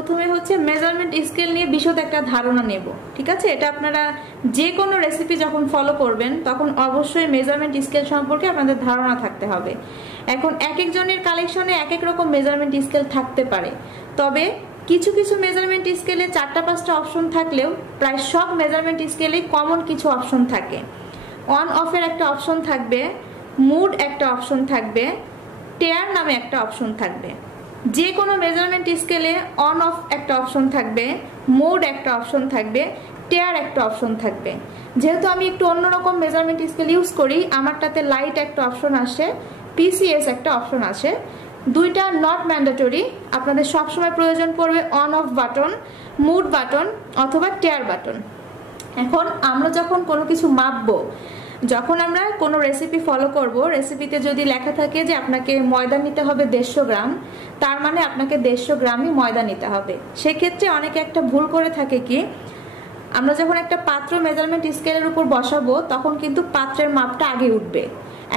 প্রথমে হচ্ছে measurement scale নিয়ে বিশদ একটা ধারণা নেব, ঠিক আছে? এটা আপনারা যে কোনো রেসিপি যখন ফলো করবেন তখন অবশ্যই মেজারমেন্ট স্কেল সম্পর্কে আপনাদের ধারণা থাকতে হবে। এখন এক একজনের কালেকশনে এক এক রকম মেজারমেন্ট স্কেল থাকতে পারে, তবে কিছু কিছু মেজারমেন্ট স্কেলে 4টা 5টা অপশন থাকলেও প্রায় সব মেজারমেন্ট স্কেলে কমন কিছু অপশন থাকে। অন অফের একটা অপশন থাকবে, মুড একটা অপশন থাকবে, টেয়ার নামে একটা অপশন থাকবে। যে কোনো মেজারমেন্ট স্কেলে অন অফ একটা অপশন থাকবে, মোড একটা অপশন থাকবে, টেয়ার একটা অপশন থাকবে। যেহেতু আমি একটু অন্যরকম মেজারমেন্ট স্কেল ইউজ করি, আমারটাতে লাইট একটা অপশন আসে, পিসিএস একটা অপশন আসে। দুইটা নট ম্যান্ডেটরি, আপনাদের সবসময় প্রয়োজন পড়বে on off button, mode button অথবা টেয়ার বাটন। এখন আমরা যখন কোনো কিছু মাপবো, যখন আমরা কোনো রেসিপি ফলো করব, রেসিপিতে যদি লেখা থাকে যে আপনাকে ময়দা নিতে হবে 150 গ্রাম, তার মানে আপনাকে 150 গ্রামই ময়দা নিতে হবে। সেক্ষেত্রে অনেকে একটা ভুল করে থাকে কি, আমরা যখন একটা পাত্র মেজারমেন্ট স্কেলের উপর বসাবো তখন কিন্তু পাত্রের মাপটা আগে উঠবে।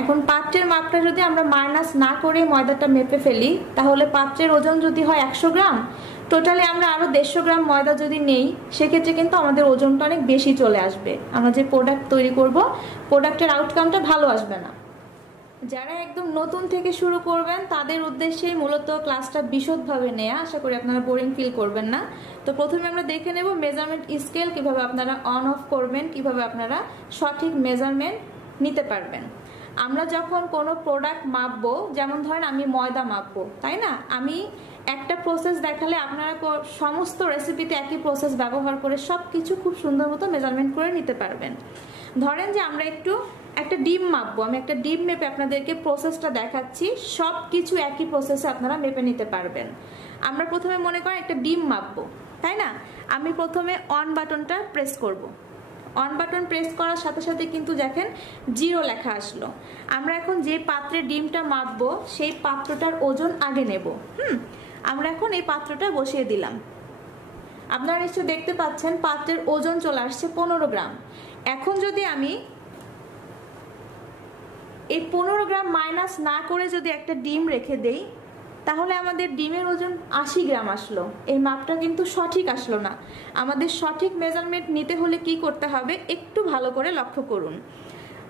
এখন পাত্রের মাপটা যদি আমরা মাইনাস না করে ময়দাটা মেপে ফেলি, তাহলে পাত্রের ওজন যদি হয় 100 গ্রাম, টোটালি আমরা আরো 150 গ্রাম ময়দা যদি নেই, সেক্ষেত্রে কিন্তু আমাদের ওজনটা অনেক বেশি চলে আসবে। আমরা যে প্রোডাক্ট তৈরি করব, প্রোডাক্টের আউটকামটা ভালো আসবে না। যারা একদম নতুন থেকে শুরু করবেন তাদের উদ্দেশ্যেই মূলত ক্লাসটা বিশদভাবে নেওয়া, আশা করি আপনারা বোরিং ফিল করবেন না। তো প্রথমে আমরা দেখে নেব মেজারমেন্ট স্কেল কিভাবে আপনারা অন অফ করবেন, কিভাবে আপনারা সঠিক মেজারমেন্ট নিতে পারবেন। আমরা যখন কোনো প্রোডাক্ট মাপবো, যেমন ধরেন আমি ময়দা মাপবো, তাই না? আমি একটা প্রসেস দেখালে আপনারা সমস্ত রেসিপিতে একই প্রসেস ব্যবহার করে সব কিছু খুব সুন্দর মতো মেজারমেন্ট করে নিতে পারবেন। ধরেন যে আমরা একটা ডিম মাপবো, আমি একটা ডিম মেপে আপনাদেরকে প্রসেসটা দেখাচ্ছি, সব কিছু একই প্রসেসে আপনারা মেপে নিতে পারবেন। আমরা প্রথমে মনে করেন একটা ডিম মাপবো, তাই না? আমি প্রথমে অন বাটনটা প্রেস করব। অন বাটন প্রেস করার সাথে সাথে কিন্তু দেখেন 0 লেখা আসলো। আমরা এখন যে পাত্রে ডিমটা মাপবো সেই পাত্রটার ওজন আগে নেব। আমরা এখন এই পাত্রটা বসিয়ে দিলাম। আপনারা নিশ্চয়ই দেখতে পাচ্ছেন পাত্রের ওজন চলে আসছে 15 গ্রাম। এখন যদি আমি এই 15 গ্রাম মাইনাস না করে যদি একটা ডিম রেখে দেই, তাহলে আমাদের ডিমের ওজন 80 গ্রাম আসলো। এই মাপটা কিন্তু সঠিক আসলো না। আমাদের সঠিক মেজারমেন্ট নিতে হলে কি করতে হবে একটু ভালো করে লক্ষ্য করুন।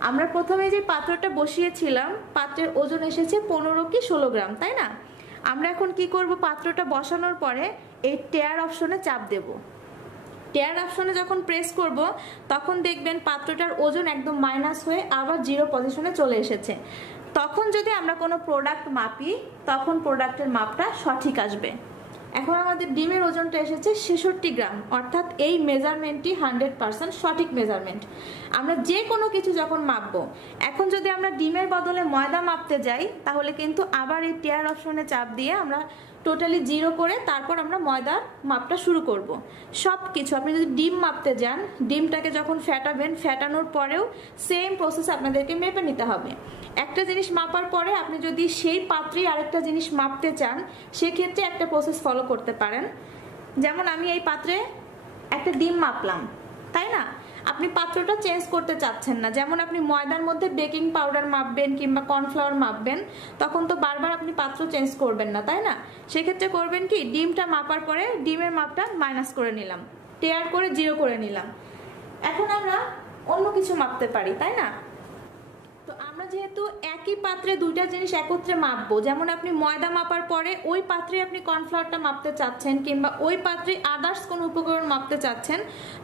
আমরা প্রথমে যে পাত্রটা বসিয়েছিলাম, পাত্রের ওজন এসেছে 15 কি 16 গ্রাম, তাই না? আমরা এখন কি করব, পাত্রটা বসানোর পরে এই টেয়ার অপশনে চাপ দেব। টেয়ার অপশনে যখন প্রেস করব তখন দেখবেন পাত্রটার ওজন একদম মাইনাস হয়ে আবার 0 পজিশনে চলে এসেছে। তখন যদি আমরা কোনো প্রোডাক্ট মাপি, তখন প্রোডাক্টের মাপটা সঠিক আসবে। এখন আমাদের ডিমের ওজনটা এসেছে 66 গ্রাম, অর্থাৎ এই মেজারমেন্টটি 100% সঠিক মেজারমেন্ট। আমরা যে কোনো কিছু যখন মাপবো, এখন যদি আমরা ডিমের বদলে ময়দা মাপতে যাই, তাহলে কিন্তু আবার এই টেয়ার অপশনে চাপ দিয়ে আমরা টোটালি 0 করে তারপর আমরা ময়দার মাপটা শুরু করব। সব কিছু আপনি যদি ডিম মাপতে যান, ডিমটাকে যখন ফ্যাটাবেন, ফ্যাটানোর পরেও সেম প্রসেস আপনাদেরকে মেপে নিতে হবে। একটা জিনিস মাপার পরে আপনি যদি সেই পাত্রেই আরেকটা জিনিস মাপতে চান, সেক্ষেত্রে একটা প্রসেস ফলো করতে পারেন। যেমন আমি এই পাত্রে একটা ডিম মাপলাম, তাই না? আপনি পাত্রটা চেঞ্জ করতে চাচ্ছেন না। যেমন আপনি ময়দার মধ্যে বেকিং পাউডার মাপবেন কিংবা কর্নফ্লাওয়ার মাপবেন, তখন তো বারবার আপনি পাত্র চেঞ্জ করবেন না, তাই না? সেক্ষেত্রে করবেন কি, ডিমটা মাপার পরে ডিমের মাপটা মাইনাস করে নিলাম, টেয়ার করে 0 করে নিলাম। এখন আমরা অন্য কিছু মাপতে পারি, তাই না? তো আমরা যেহেতু একই পাত্রে দুইটা জিনিস একত্রে মাপবো, যেমন আপনি ময়দা মাপার পরে ওই পাত্রে আপনি কর্নফ্লাওয়ারটা মাপতে চাচ্ছেন কিংবা ওই পাত্রে আদার্স কোনো উপকরণ মাপতে চাচ্ছেন,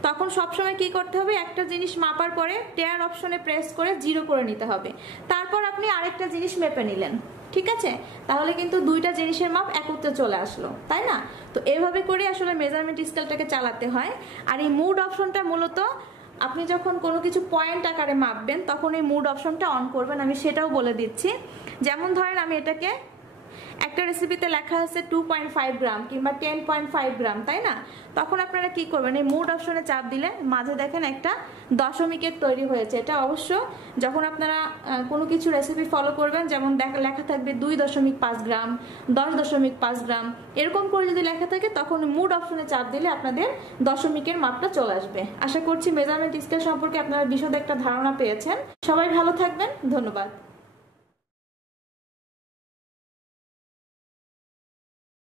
তখন সবসময় কি করতে হবে, একটা জিনিস মাপার পরে টেয়ার অপশনে প্রেস করে 0 করে নিতে হবে। তারপর আপনি আরেকটা জিনিস মেপে নিলেন, ঠিক আছে? তাহলে কিন্তু দুইটা জিনিসের মাপ একত্রে চলে আসলো, তাই না? তো এভাবে করে আসলে মেজারমেন্ট স্কেলটাকে চালাতে হয়। আর এই মুড অপশনটা মূলত আপনি যখন কোনো কিছু পয়েন্ট আকারে মাপবেন তখন এই মুড অপশনটা অন করবেন, আমি সেটাও বলে দিচ্ছি। যেমন ধরেন আমি এটাকে একটা রেসিপিতে লেখা আছে 2.5 গ্রাম কিংবা 10.5 গ্রাম, তাই না? তখন আপনারা কি করবেন, এই মুড অপশনে চাপ দিলে মাঝে দেখেন একটা দশমিকের তৈরি হয়েছে। এটা অবশ্য যখন আপনারা কোনো কিছু রেসিপি ফলো করবেন, যেমন লেখা থাকবে 2.5 গ্রাম, 10.5 গ্রাম, এরকম করে যদি লেখা থাকে তখন মুড অপশনে চাপ দিলে আপনাদের দশমিকের মাপটা চলে আসবে। আশা করছি মেজারমেন্ট স্কেল সম্পর্কে আপনারা বিশদ একটা ধারণা পেয়েছেন। সবাই ভালো থাকবেন, ধন্যবাদ।